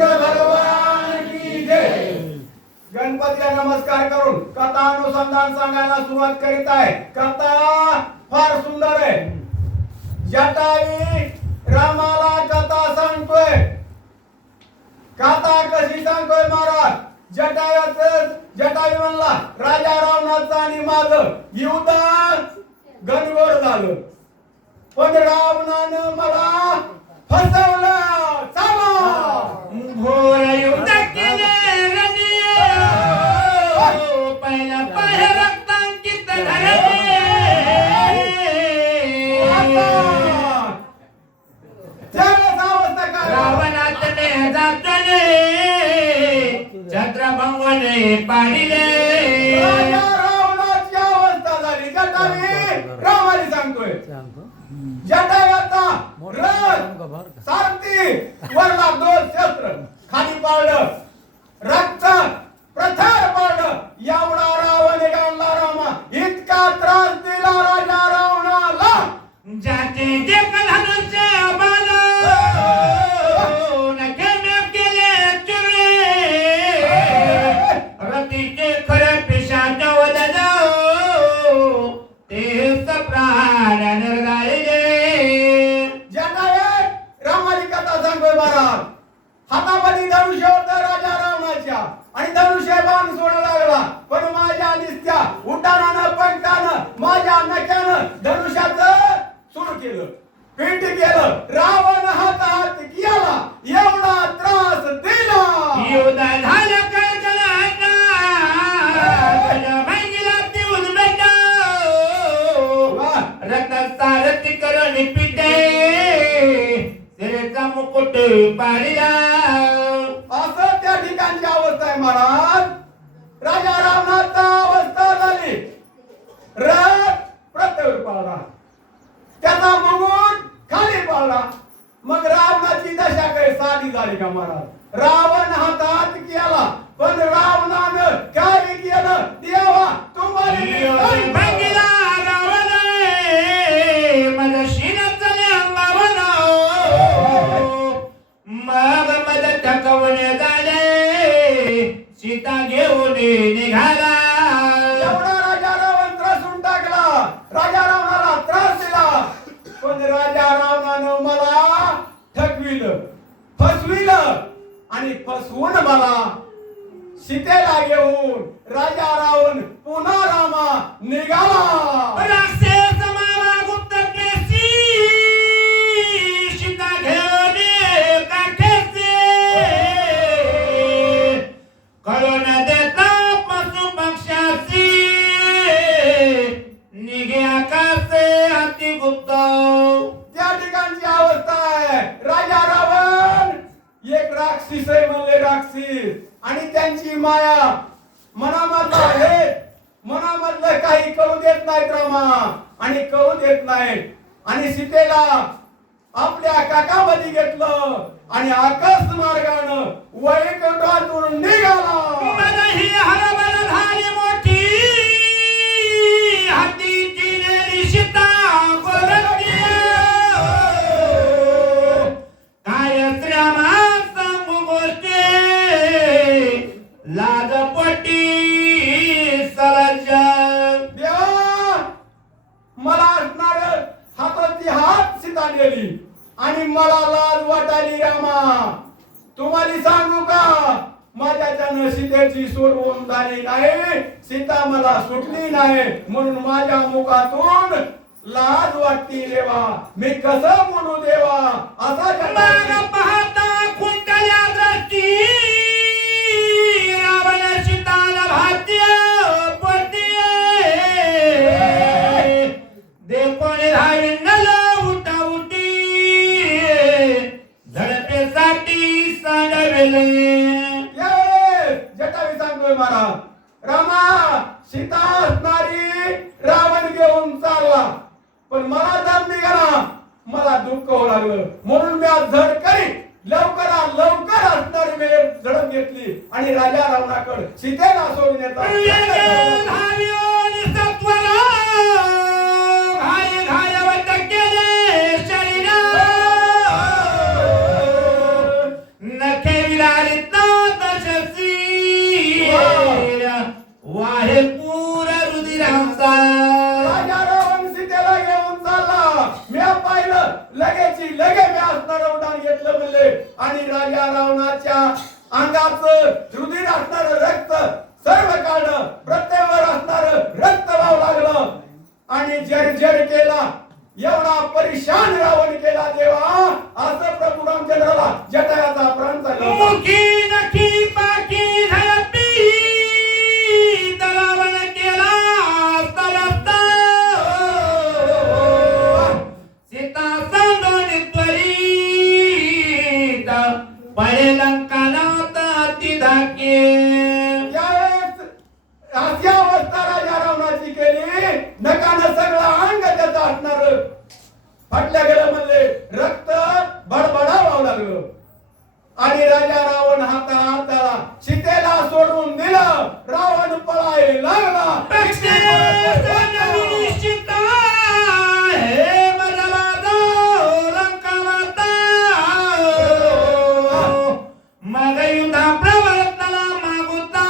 भगवान की जय. गणपतीला नमस्कार करून कथा अनुसंधान सांगायला सुरुवात करीत आहे. कथा फार सुंदर आहे. जटायू रामाला कथा सांगतोय. कथा कशी सांगतोय महाराज? जटायू म्हणला राजा रावणाचा आणि माझं युद्ध गणगोर झालं, पण रावणानं मला फसवलं. चला घोर युद्ध केले रणिये, पहिला पाय रक्तांकित धरले. रावणातले जातले छत्रभंगने पाडिले. राजा रावणाची अवस्था झाली. जटायू रामाला सांगतोय. जटायूचा रथ सारथी वरला दोन शस्त्र खाली पाडलं, रक्त प्रथर पडलं. एवढा रावण गाणला रामा, इतका त्रास दिला राजा रावणाला. जाते देखल धनुष्य बाण, नखे केले चुरे. रतीचे खरे पिशाच वदन, तेच प्राण निर्गाळले. जटायू रामाची कथा सांगतोय महाराज. हातामध्ये धनुष्य होतं राजा रावणाच्या, आणि धनुष्य बाण सोडू लागला. पण माझ्या निस्त्या उड्डाणानं पंखानं माझ्या नख्यानं धनुष्याचं सुरू केलं, पीठ केलं. रावण हातात गेला, एवढा त्रास दिला. युद्ध झालं कळकळाटा, भांगीला ती उलबेट. रथ सारथी करून पिटे, सिरेचा मुकुट पाडिला. असं त्या ठिकाणची अवस्था आहे महाराज. राजा रावणाचा अवस्था झाली. रथ प्रत्येक पाळला, त्याचा मुकुट खाली पाळला. मग रावणाची दशा काही साधी झाली का महाराज? रावण हातात केला, पण रावणानं काय केलं? देवा तुम्हाला भांगीला रावण माझ्या शिरचं अंगावर. मग मद टकवणे झाले, सीता घेऊन निघाला. एवढा राजा रावण त्रासून टाकला, राजा रावणाला त्रास दिला. पण राजा रावणानं मला ठकविलं, फसविलं, आणि फसवून मला सीतेला घेऊन राजा रावण पुन्हा रामा निघाला. राक्षस मारा गुप्त केसी, सीता घेऊन काठेसे. कळून देता पशु पक्षासी, निघे आकाशे अति गुप्त. त्या ठिकाणची अवस्था आहे. राजा रावण एक राक्षस आहे म्हणले, राक्षस, आणि त्यांची माया मनामधला हे मनामधलं काही कळू देत नाहीत रामा, आणि कळू देत नाहीत. आणि सीतेला आपल्या काकामध्ये घेतलं, आणि आकाश मार्गानं वैकुंठातून निघाला. मलाही हरभर झाली मोठी, हातीची नेली सीता गोरखी. काय श्रामा सांगू गोष्टी, लाजपटी सरजा. देवा मला असणार हाताची हात सीता नेली, आणि मला लाज वाटाली रामा. तुम्हाला सांगू का, माझ्याच्यानं सीतेची सोडवून झाली नाही, सीता मला सुटली नाही, म्हणून माझ्या मुखातून लाज वाटती देवा. मी कसं म्हणू देवा? असा माग पाहता कुंडल्या दृष्टी, रावण सीताला भात्य पडते. देखोने धावी नल उठा उठी, झडपेसाठी सांडवेले. जटायू सांगतोय महाराज, रामा सीता असणारी रावण घेऊन चालला, पण मला दम निघाला, मला दुःख होऊ लागलं, म्हणून मी आज झड करी लवकरात लवकर असणारी वेळ झडप घेतली, आणि राजा रावणाकडे सीतेला सोडून येतात. नखे विला आलीत तशसी वाहे पूर रुधिरांचा राजा रावण सीतेला घेऊन चालला. मी पाहिलं लगे मी असणारं उडान घेतलं म्हणले आणि राजा रावणाच्या अंगाचं रुधिर असणारं रक्त सर्व काढलं. प्रत्येकावर असणारं रक्त वाहू लागलं आणि जर्जर केला. एवढा परेशान रावण केला देवा. असं प्रभू रामचंद्राला जटायाचा प्राण चालला. मुखी नखी पाकी झडपी रावण केला तलस्ता सीता सांगून त्वरित पळे लंकानात अति धाके. यावेळेस अशी अवस्था राजा रावणाची केली. नकानं सगळं अंग त्याचं असणार फाटल्या गेलं म्हणले. रक्त बडबडा व्हावं लागलं आणि राजा रावण हाताला सीतेला सोडून दिलं. रावण पळायला लागला. सीता हे मजलादा लंकानाता मग युद्धा प्रवर्तला मागुता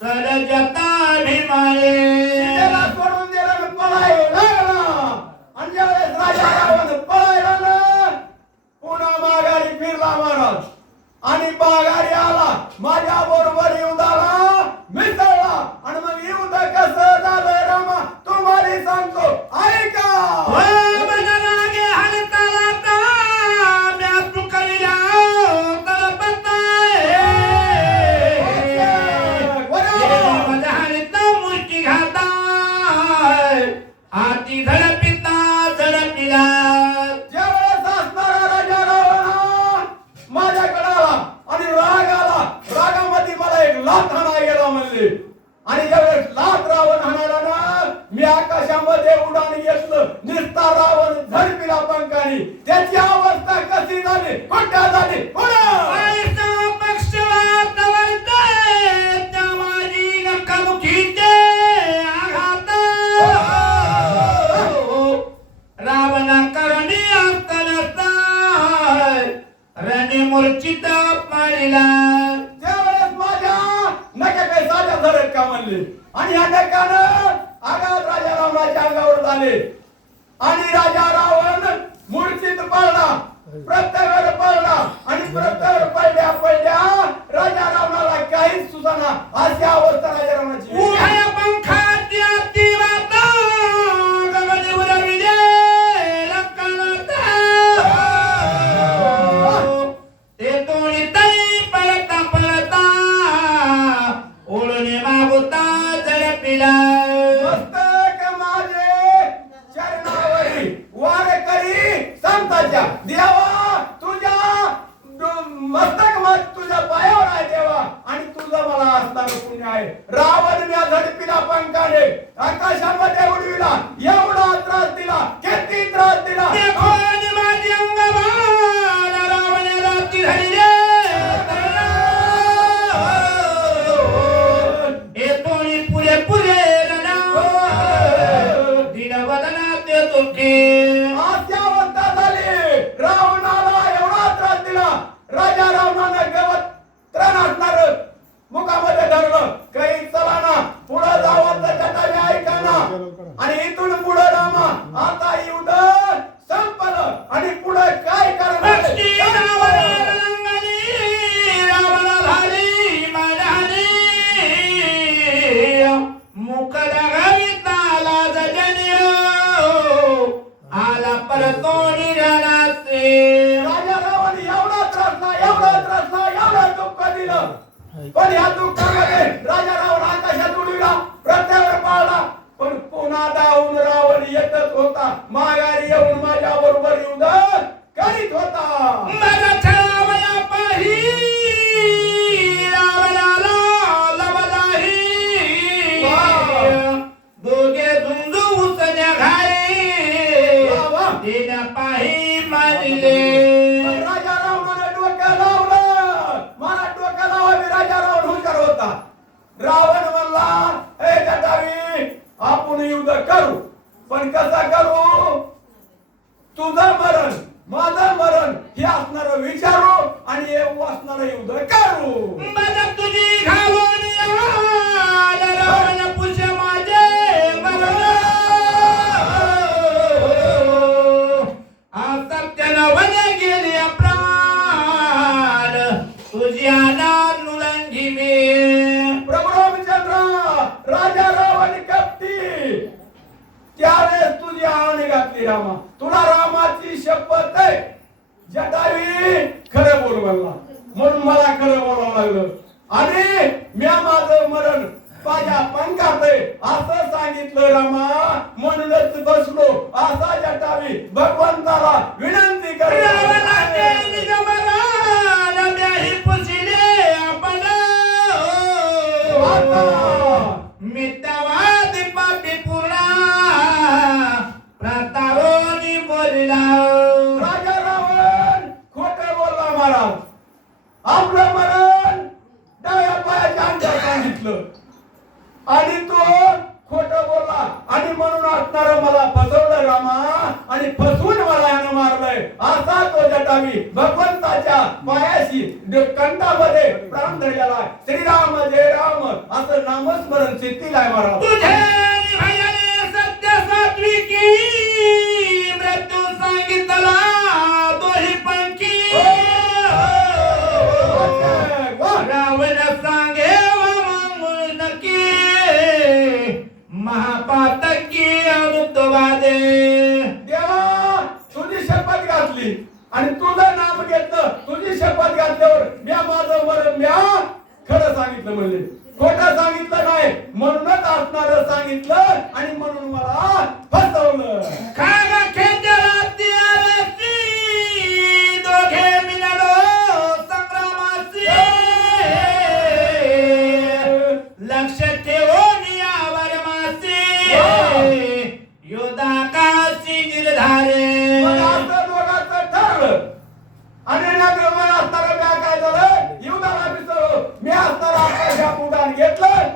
सरजता भीमाले. सीतेला सोडून दिलं आणि पळायला लागला. आणि ज्यावेळेस राजा रावण पळायला लागला पुन्हा माघारी फिरला महाराज आणि माघारी आला. माझ्या बरोबर युद्धाला मिसळला. आणि मग युद्ध कसं झालं रामा तुम्हाला सांगतो ऐका. मजरागे हरतालाता म्या तुकरिया तलपता मजहारिता मुष्टी घाता हाती झडपिता झडपिला. ज्यावेळेस असणारा राजा रावण माझ्याकडे आला आणि राग आला. रागामध्ये मला एक लाथ हाणा गेला म्हणले आणि ज्यावेळेस लाथ रावण हाणाला ना मी आकाशामध्ये उडान घेतलं. निस्ता रावण झडपिला पंखाने. त्याची अवस्था कशी झाली कोणत्या झाली पैसा पक्षवात वर्ते त्यामाजी नखमुखीचे आघात रावणा करणी असताना रणे मूर्छित मारिला. त्यावेळेस माझ्या नक्या काही साध्या धरत का म्हणले आणि या नक्यानं आघात राजा रावणाच्या अंगावर झाले आणि राजा रावण मूर्छित पडला. प्रत्येकावर पडला आणि प्रत्येकावर पडल्या राजा रावणाला काहीच सुचना. अशी अवस्था राजा रावणाची. उभय पंखाची अति वाता गगन उडविले लंकानाथा. ते तोडी तई पळता पळता ओळून मागुता झडपिला. मस्तक माझे चरणावरी वारकरी संतांच्या देवा तुझ्या मस्तक मत तुझ्या पायावर आहे देवा आणि तुझं मला असणारं पुण्य आहे. रावण मी झडपिला पंखाने आकाशामध्ये उडविला. एवढा त्रास दिला किती त्रास दिला. देखोनी माझी अंगबाण रावणाला तिरहिले. येतोनी पुरे पुरे रणा दीनवदना ते दुःखी. अशी अवस्था झाली. रावणाला एवढा त्रास दिला. राजा रावणानं गवत त्राण असणार मुखामध्ये धरलं. काही चलाना पुढं जावं तर जटाने ऐकाना आणि इथून पुढं रामा आता युद्ध संपलं आणि पुढं काय पक्षी करणार. रावण रंगली रावण झाली मारहाणी. मुकला घाविताला जजन्य आला परतोडी रणासे. राजा रावण एवढा त्रासला दुःख दिलं. पण या दुःखामध्ये राजा रावण आकाशात उडविला. प्रत्येकावर पाळला. पण पुन्हा धावून रावण येतच होता. माघारी येऊन माझ्या बरोबर युद्ध करीत होता. मग छळावया पाही रावणाला लवलाही. दोघे झुंजू उसण्या घाई वा. देण्या पाही मारिले. राजा रावणाने डोकं लावलं. मला डोकं लावा मी राजा रावण हुशार होता. असणार युद्ध करू. माझा तुझी घालून आला रावण पुष माझे मरण असत्यानं वने गेले प्राण तुझी अनार नुलंगी मी प्रभू रामचंद्र राजा रावण कपटी त्यावेळेस तुझी आण घातली रामा. तुला रामाची शपथ आहे जटावी खरं बोल म्हणला म्हणून मला खरं बोलावं लागलं आणि म्या माझं मरण माझ्या पंखात आहे असं सांगितलं रामा. म्हणूनच बसलो असा जटावी भगवंताला विनंती रावणाचे कर. निगमन म्याही पुसिले आपण मिथ्यावादी पापी पूर्णा प्रतावनी बोलला राजा रावण खोटं बोलला महाराज. आपलं मरण डाव्या पायाच्या अंगावर सांगितलं आणि तो खोटं बोलला आणि म्हणून असणार मला फसवलं रामा आणि फसवून मला यानं मारलंय असा तो जटावी भगवंताच्या पायाशी कंठामध्ये प्राण धरलेला आहे. श्रीराम जय राम असं नामस्मरण सिद्धीला आहे महाराज. तुझे निभयाने सत्य सात्विकी मृत्यू सांगितला दोही पंखी रावण सांगे वामन नक्की महापातकी अनुत्वादे देवा तुझी शपथ घातली आणि तुझं नाम घेतलं. तुझी शपथ घातल्यावर म्या माझं मरण म्या खरं सांगितलं म्हणजे खोटं सांगितलं नाही म्हणूनच असणार सांगितलं आणि म्हणून मला फसवलं. खागा खेचला त्याची दोघे मिळालो संग्रामासी लक्ष ठेवून यावर मासी योद्धाकाशी निर्धारे मग असं दोघांचं ठरलं आणि नगरवर असणारं म्या काय झालं युद्धाला विसरलो. मी असणारं आकाशात उडान घेतलं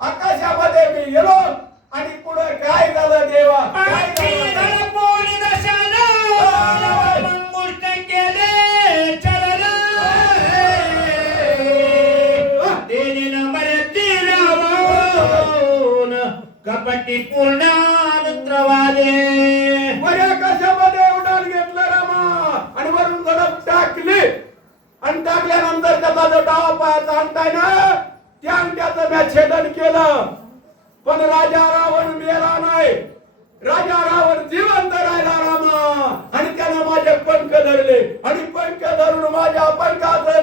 आकाशामध्ये मी गेलो आणि पुढे काय झालं देवा काय पाठी झालं? धडपोळी दशानं मंगुष्ट केले चलन देणीनं मरती रावण कपटी पूर्ण अनुत्रवादे बऱ्या कशामध्ये उडान घेतलं रामा आणि वरून झडप टाकली आणि टाकल्यानंतर त्याचा जो डावा पायाचा अंगठा ना त्या अंगठ्याचं मी छेदन केलं पण राजा रावण मेला नाही. राजा रावण जिवंत राहिला रामा आणि त्यानं माझे पंख धरले आणि पंख धरून माझ्या पंखाचं